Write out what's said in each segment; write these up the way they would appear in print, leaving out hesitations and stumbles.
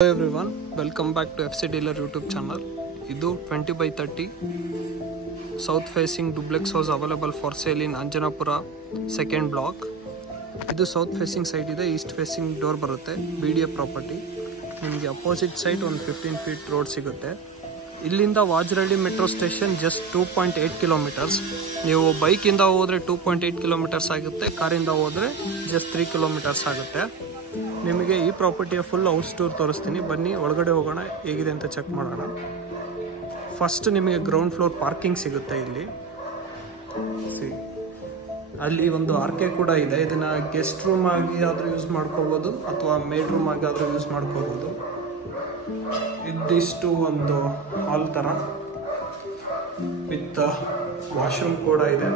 Hello everyone, welcome back to FC Dealer YouTube channel. ಇದು 20/30 South facing duplex house available for sale in Anjanapura second block. ಇದು South facing side ಇದೆ, East facing door ಬರುತ್ತೆ. BDA property. ನಿಮಗೆ opposite side ಒಂದು 15 feet road ಸಿಗುತ್ತೆ. ಇಲ್ಲಿಂದ Vajarahalli metro station just 2.8 kilometres. ನೀವು ಬೈಕಿಂದ ಹೋದರೆ 2.8 ಕಿಲೋಮೀಟರ್ಸ್ ಆಗುತ್ತೆ, ಕಾರಿಂದ ಹೋದರೆ ಜಸ್ಟ್ 3 ಕಿಲೋಮೀಟರ್ಸ್ ಆಗುತ್ತೆ. ನಿಮಗೆ ಈ ಪ್ರಾಪರ್ಟಿಯ ಫುಲ್ ಹೌಸ್ ಟೂರ್ ತೋರಿಸ್ತೀನಿ, ಬನ್ನಿ ಒಳಗಡೆ ಹೋಗೋಣ, ಹೇಗಿದೆ ಅಂತ ಚೆಕ್ ಮಾಡೋಣ. ಫಸ್ಟ್ ನಿಮಗೆ ಗ್ರೌಂಡ್ ಫ್ಲೋರ್ ಪಾರ್ಕಿಂಗ್ ಸಿಗುತ್ತೆ ಇಲ್ಲಿ. ಅಲ್ಲಿ ಒಂದು ಆರ್ಕೆ ಕೂಡ ಇದೆ, ಇದನ್ನ ಗೆಸ್ಟ್ ರೂಮ್ ಆಗಿ ಆದರೂ ಯೂಸ್ ಮಾಡ್ಕೋಬೋದು ಅಥವಾ ಮೇಡ್ ರೂಮ್ ಆಗಿ ಆದರೂ ಯೂಸ್ ಮಾಡ್ಕೋಬೋದು. ಇದಿಷ್ಟು ಒಂದು ಹಾಲ್ ಥರ ವಿತ್ ವಾಶ್ರೂಮ್ ಕೂಡ ಇದೆ.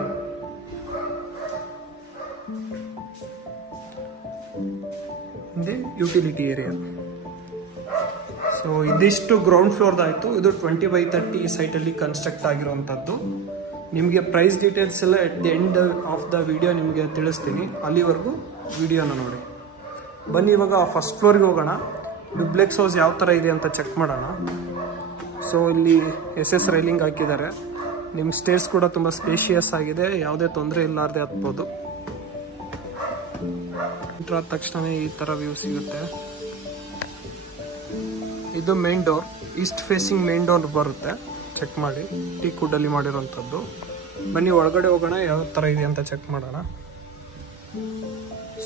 Utility area. ಸೊ ಇದಿಷ್ಟು ಗ್ರೌಂಡ್ ಫ್ಲೋರ್ದಾಯಿತು. ಇದು 20/30 ಸೈಟಲ್ಲಿ ಕನ್ಸ್ಟ್ರಕ್ಟ್ ಆಗಿರುವಂಥದ್ದು. ನಿಮಗೆ ಪ್ರೈಸ್ ಡೀಟೇಲ್ಸ್ ಎಲ್ಲ at the end of the video ನಿಮಗೆ ತಿಳಿಸ್ತೀನಿ, ಅಲ್ಲಿವರೆಗೂ ವಿಡಿಯೋನ ನೋಡಿ. ಬನ್ನಿ ಇವಾಗ ಫಸ್ಟ್ ಫ್ಲೋರ್ಗೆ ಹೋಗೋಣ, ಡುಪ್ಲೆಕ್ಸ್ ಹೌಸ್ ಯಾವ ಥರ ಇದೆ ಅಂತ ಚೆಕ್ ಮಾಡೋಣ. ಸೊ ಇಲ್ಲಿ SS ರೈಲಿಂಗ್ ಹಾಕಿದ್ದಾರೆ. ನಿಮ್ಮ ಸ್ಟೇರ್ಸ್ ಕೂಡ ತುಂಬ ಸ್ಪೇಷಿಯಸ್ ಆಗಿದೆ, ಯಾವುದೇ ತೊಂದರೆ ಇಲ್ಲಾರ್ದೆ ಹತ್ಬೋದು. ಎಂಟ್ರ್ ಆದ ತಕ್ಷಣ ಈ ಥರ ವ್ಯೂ ಸಿಗುತ್ತೆ. ಇದು main door, East facing main door ಬರುತ್ತೆ. ಚೆಕ್ ಮಾಡಿ, ಟೀಕ್ ವುಡ್ಡಲ್ಲಿ ಮಾಡಿರೋಂಥದ್ದು. ಬನ್ನಿ ಒಳಗಡೆ ಹೋಗೋಣ, ಯಾವ ಥರ ಇದೆ ಅಂತ ಚೆಕ್ ಮಾಡೋಣ.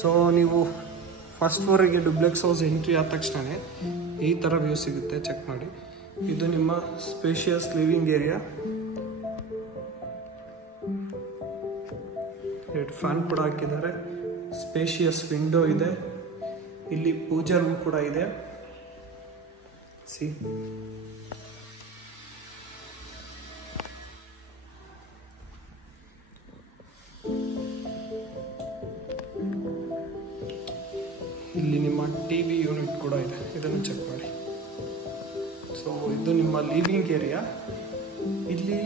ಸೊ ನೀವು ಫಸ್ಟ್ ಫ್ಲೋರಿಗೆ ಡುಪ್ಲೆಕ್ಸ್ ಹೌಸ್ ಎಂಟ್ರಿ ಆದ ತಕ್ಷಣ ಈ ಥರ ವ್ಯೂ ಸಿಗುತ್ತೆ, ಚೆಕ್ ಮಾಡಿ. ಇದು ನಿಮ್ಮ ಸ್ಪೇಷಿಯಸ್ ಲಿವಿಂಗ್ ಏರಿಯಾ. ಫ್ಯಾನ್ ಕೂಡ ಹಾಕಿದ್ದಾರೆ, ಸ್ಪೇಷಿಯಸ್ ವಿಂಡೋ ಇದೆ. ಇಲ್ಲಿ ಪೂಜಾ ರೂಮ್ ಕೂಡ ಇದೆ. ಸಿ ಇಲ್ಲಿ ನಿಮ್ಮ ಟಿವಿ ಯೂನಿಟ್ ಕೂಡ ಇದೆ, ಇದನ್ನು ಚೆಕ್ ಮಾಡಿ. ಸೊ ಇದು ನಿಮ್ಮ ಲಿವಿಂಗ್ ಏರಿಯಾ. ಇಲ್ಲಿ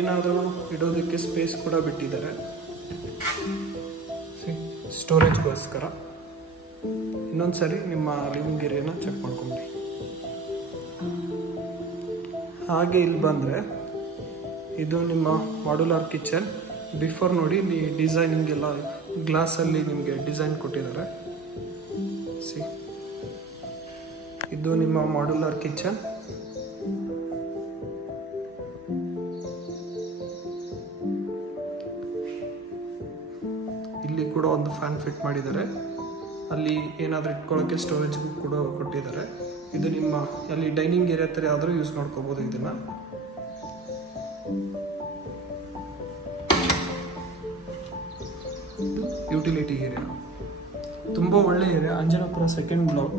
ಏನಾದರೂ ಇಡೋದಕ್ಕೆ ಸ್ಪೇಸ್ ಕೂಡ ಬಿಟ್ಟಿದ್ದಾರೆ, ಸ್ಟೋರೇಜ್ಗೋಸ್ಕರ. ಇನ್ನೊಂದ್ಸರಿ ನಿಮ್ಮ ಲಿವಿಂಗ್ ಏರಿಯಾನ ಚೆಕ್ ಮಾಡ್ಕೊಂಡ್ರಿ. ಹಾಗೆ ಇಲ್ಲಿ ಬಂದರೆ ಇದು ನಿಮ್ಮ ಮಾಡ್ಯುಲರ್ ಕಿಚನ್. ಬಿಫೋರ್ ನೋಡಿ, ಇಲ್ಲಿ ಡಿಸೈನಿಂಗ್ ಎಲ್ಲ ಗ್ಲಾಸಲ್ಲಿ ನಿಮಗೆ ಡಿಸೈನ್ ಕೊಟ್ಟಿದ್ದಾರೆ. ಸಿ, ಇದು ನಿಮ್ಮ ಮಾಡ್ಯುಲರ್ ಕಿಚನ್. ಇಲ್ಲಿ ಕೂಡ ಒಂದು ಫ್ಯಾನ್ ಫಿಟ್ ಮಾಡಿದ್ದಾರೆ. ಅಲ್ಲಿ ಏನಾದರೂ ಇಟ್ಕೊಳ್ಳೋಕ್ಕೆ ಸ್ಟೋರೇಜ್ಗೂ ಕೂಡ ಕೊಟ್ಟಿದ್ದಾರೆ. ಇದು ನಿಮ್ಮ ಅಲ್ಲಿ ಡೈನಿಂಗ್ ಏರಿಯಾ ಥರ ಆದರೂ ಯೂಸ್ ಮಾಡ್ಕೋಬೋದು ಇದನ್ನು. ಯುಟಿಲಿಟಿ ಏರಿಯಾ ತುಂಬ ಒಳ್ಳೆ area, Anjanapura second block.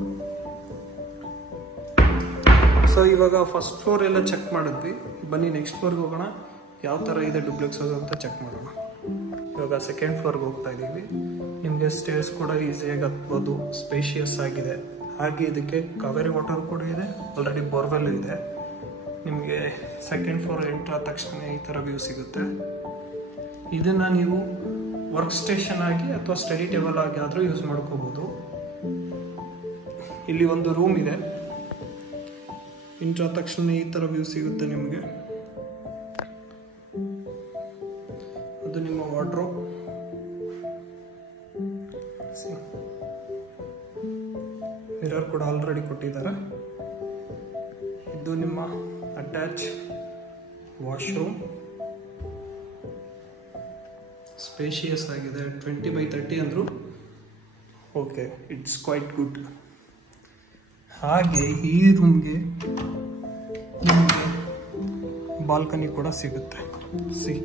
So ಇವಾಗ ಫಸ್ಟ್ ಫ್ಲೋರ್ ಎಲ್ಲ ಚೆಕ್ ಮಾಡಿದ್ವಿ, ಬನ್ನಿ ನೆಕ್ಸ್ಟ್ ಫ್ಲೋರ್ಗೆ ಹೋಗೋಣ, ಯಾವ ಥರ ಇದೆ ಡುಪ್ಲೆಕ್ಸ್ ಹೌಸ್ ಅಂತ ಚೆಕ್ ಮಾಡೋಣ. ಇವಾಗ ಸೆಕೆಂಡ್ ಫ್ಲೋರ್ಗೆ ಹೋಗ್ತಾ ಇದ್ದೀವಿ. ನಿಮಗೆ ಸ್ಟೇರ್ಸ್ ಕೂಡ ಈಸಿಯಾಗಿ ಹತ್ಬೋದು, ಸ್ಪೇಷಿಯಸ್ ಆಗಿದೆ. ಹಾಗೆ ಇದಕ್ಕೆ ಕಾವೇರಿ ವಾಟರ್ ಕೂಡ ಇದೆ, ಆಲ್ರೆಡಿ ಬೋರ್ವೆಲ್ ಇದೆ. ನಿಮಗೆ ಸೆಕೆಂಡ್ ಫ್ಲೋರ್ ಎಂಟ್ರ್ ಆದ ತಕ್ಷಣ ಈ ಥರ ವ್ಯೂ ಸಿಗುತ್ತೆ. ಇದನ್ನು ನೀವು ವರ್ಕ್ ಸ್ಟೇಷನ್ ಆಗಿ ಅಥವಾ ಸ್ಟಡಿ ಟೇಬಲ್ ಆಗಿ ಆದರೂ ಯೂಸ್ ಮಾಡ್ಕೋಬೋದು. ಇಲ್ಲಿ ಒಂದು ರೂಮ್ ಇದೆ, ಎಂಟ್ರ್ ಆದ ತಕ್ಷಣ ಈ ಥರ ವ್ಯೂ ಸಿಗುತ್ತೆ ನಿಮಗೆ. ಅದು ನಿಮ್ಮ ವಾರ್ಡ್ರೋಬ್. ಮಿರರ್ ಕೂಡ ಆಲ್ರೆಡಿ ಕೊಟ್ಟಿದ್ದಾರೆ. ಇದು ನಿಮ್ಮ ಅಟ್ಯಾಚ್ ವಾಶ್ರೂಮ್, ಸ್ಪೇಷಿಯಸ್ ಆಗಿದೆ. 20/30 ಅಂದರು ಓಕೆ, ಇಟ್ಸ್ ಕ್ವೈಟ್ ಗುಡ್. ಹಾಗೆ ಈ ರೂಮ್ಗೆ ನಿಮಗೆ ಬಾಲ್ಕನಿ ಕೂಡ ಸಿಗುತ್ತೆ. ಸಿ,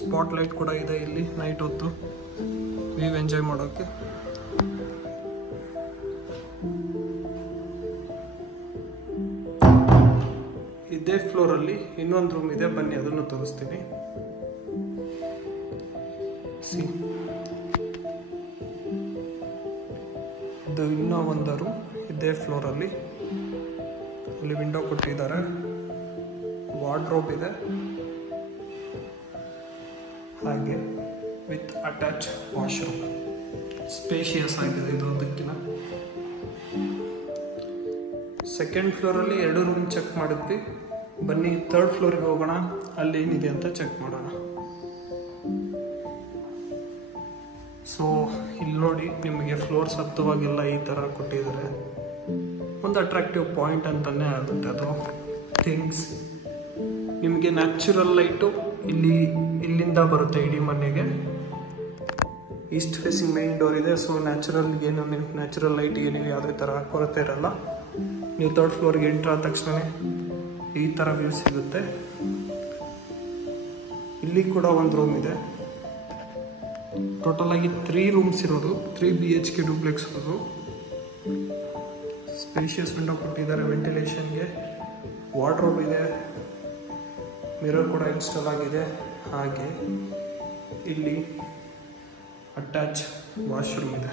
ಸ್ಪಾಟ್ ಲೈಟ್ ಕೂಡ ಇದೆ ಇಲ್ಲಿ, ನೈಟ್ ಹೊತ್ತು ವ್ಯೂ ಎಂಜಾಯ್ ಮಾಡೋಕ್ಕೆ. ಇದೇ ಫ್ಲೋರಲ್ಲಿ ಇನ್ನೊಂದು ರೂಮ್ ಇದೆ, ಬನ್ನಿ ಅದನ್ನು ತೋರಿಸ್ತೀನಿ. ಸಿ, ಇದು ಇನ್ನೂ ಒಂದು ರೂಮ್ ಇದೇ ಫ್ಲೋರಲ್ಲಿ. ಅಲ್ಲಿ ವಿಂಡೋ ಕೊಟ್ಟಿದ್ದಾರೆ, ವಾರ್ಡ್ರೋಬ್ ಇದೆ, ಹಾಗೆ ವಿತ್ ಅಟ್ಯಾಚ್ ವಾಶ್ರೂಮ್. ಸ್ಪೇಷಿಯಸ್ ಆಗಿದೆ ಇದು ಅದಕ್ಕಿಂತ. ಸೆಕೆಂಡ್ ಫ್ಲೋರಲ್ಲಿ 2 ರೂಮ್ ಚೆಕ್ ಮಾಡಿದ್ವಿ. ಬನ್ನಿ ಥರ್ಡ್ ಫ್ಲೋರಿಗೆ ಹೋಗೋಣ, ಅಲ್ಲಿ ಏನಿದೆ ಅಂತ ಚೆಕ್ ಮಾಡೋಣ. ಸೊ ಇಲ್ಲಿ ನೋಡಿ, ನಿಮಗೆ ಫ್ಲೋರ್ಸ್ ಹತ್ತುವಾಗೆಲ್ಲ ಈ ಥರ ಕೊಟ್ಟಿದ್ದಾರೆ. ಒಂದು ಅಟ್ರಾಕ್ಟಿವ್ ಪಾಯಿಂಟ್ ಅಂತಲೇ ಆಗುತ್ತೆ ಅದು. ಥಿಂಗ್ಸ್ ನಿಮಗೆ ನ್ಯಾಚುರಲ್ ಲೈಟು ಇಲ್ಲಿಂದ ಬರುತ್ತೆ ಇಡೀ ಮನೆಗೆ. ಈಸ್ಟ್ ಫೇಸಿಂಗ್ ಮೈನ್ ಡೋರ್ ಇದೆ. ಸೊ ನ್ಯಾಚುರಲ್ ಲೈಟ್ ಏನು ಯಾವುದೇ ಥರ ಕೊರತೆ ಇರಲ್ಲ. ನೀವು ಥರ್ಡ್ ಫ್ಲೋರ್ಗೆ ಎಂಟ್ರ್ ಆದ ತಕ್ಷಣ ಈ ಥರ ವ್ಯೂ ಸಿಗುತ್ತೆ. ಇಲ್ಲಿ ಕೂಡ ಒಂದು ರೂಮ್ ಇದೆ. ಟೋಟಲ್ ಆಗಿ 3 ರೂಮ್ಸ್ ಇರೋದು, 3 BHK ಡೂಪ್ಲೆಕ್ಸ್ ಅದು. ಸ್ಪೇಷಿಯಸ್ ವಿಂಡೋ ಕೊಟ್ಟಿದ್ದಾರೆ ವೆಂಟಿಲೇಷನ್ಗೆ. ವಾರ್ಡ್ರೋಬ್ ಇದೆ, ಮಿರರ್ ಕೂಡ ಇನ್ಸ್ಟಾಲ್ ಆಗಿದೆ. ಹಾಗೆ ಇಲ್ಲಿ ಅಟ್ಯಾಚ್ ವಾಶ್ರೂಮ್ ಇದೆ.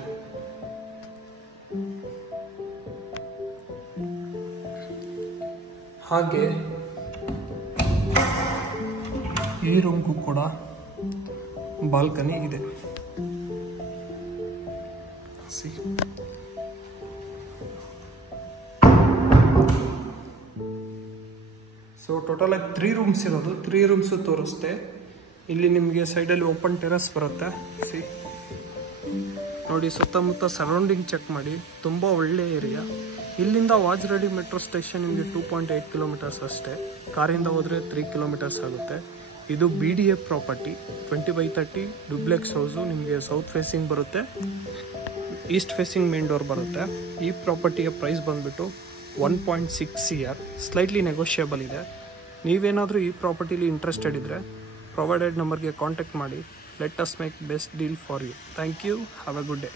ಹಾಗೆ ಈ ರೂಮ್ಗೂ ಕೂಡ ಬಾಲ್ಕನಿ ಇದೆ. ಸೊ ಟೋಟಲ್ ಆಗಿ 3 ರೂಮ್ಸ್ ಇರೋದು. 3 ರೂಮ್ಸು ತೋರಿಸ್ತೆ. ಇಲ್ಲಿ ನಿಮಗೆ ಸೈಡಲ್ಲಿ ಓಪನ್ ಟೆರಸ್ ಬರುತ್ತೆ. ನೋಡಿ, ಸುತ್ತಮುತ್ತ ಸರೌಂಡಿಂಗ್ ಚೆಕ್ ಮಾಡಿ, ತುಂಬ ಒಳ್ಳೆ ಏರಿಯಾ. ಇಲ್ಲಿಂದ ವಾಜರಾಡಿ ಮೆಟ್ರೋ ಸ್ಟೇಷನ್ ನಿಮಗೆ 2.8 ಕಿಲೋಮೀಟರ್ಸ್ ಅಷ್ಟೇ. ಕಾರಿಂದ ಹೋದರೆ 3 ಕಿಲೋಮೀಟರ್ಸ್ ಆಗುತ್ತೆ. ಇದು BDA ಪ್ರಾಪರ್ಟಿ, 20/30 ಡುಪ್ಲೆಕ್ಸ್ ಹೌಸು. ನಿಮಗೆ ಸೌತ್ ಫೇಸಿಂಗ್ ಬರುತ್ತೆ, ಈಸ್ಟ್ ಫೇಸಿಂಗ್ ಮೇನ್ ಡೋರ್ ಬರುತ್ತೆ. ಈ ಪ್ರಾಪರ್ಟಿಯ ಪ್ರೈಸ್ ಬಂದುಬಿಟ್ಟು 1.6 CR, ಸ್ಲೈಟ್ಲಿ ನೆಗೋಷಿಯಬಲ್ ಇದೆ. ನೀವೇನಾದರೂ ಈ ಪ್ರಾಪರ್ಟಿಲಿ ಇಂಟ್ರೆಸ್ಟೆಡ್ ಇದ್ದರೆ ಪ್ರೊವೈಡೆಡ್ ನಂಬರ್ಗೆ ಕಾಂಟ್ಯಾಕ್ಟ್ ಮಾಡಿ. Let us make best deal for you. Thank you. Have a good day.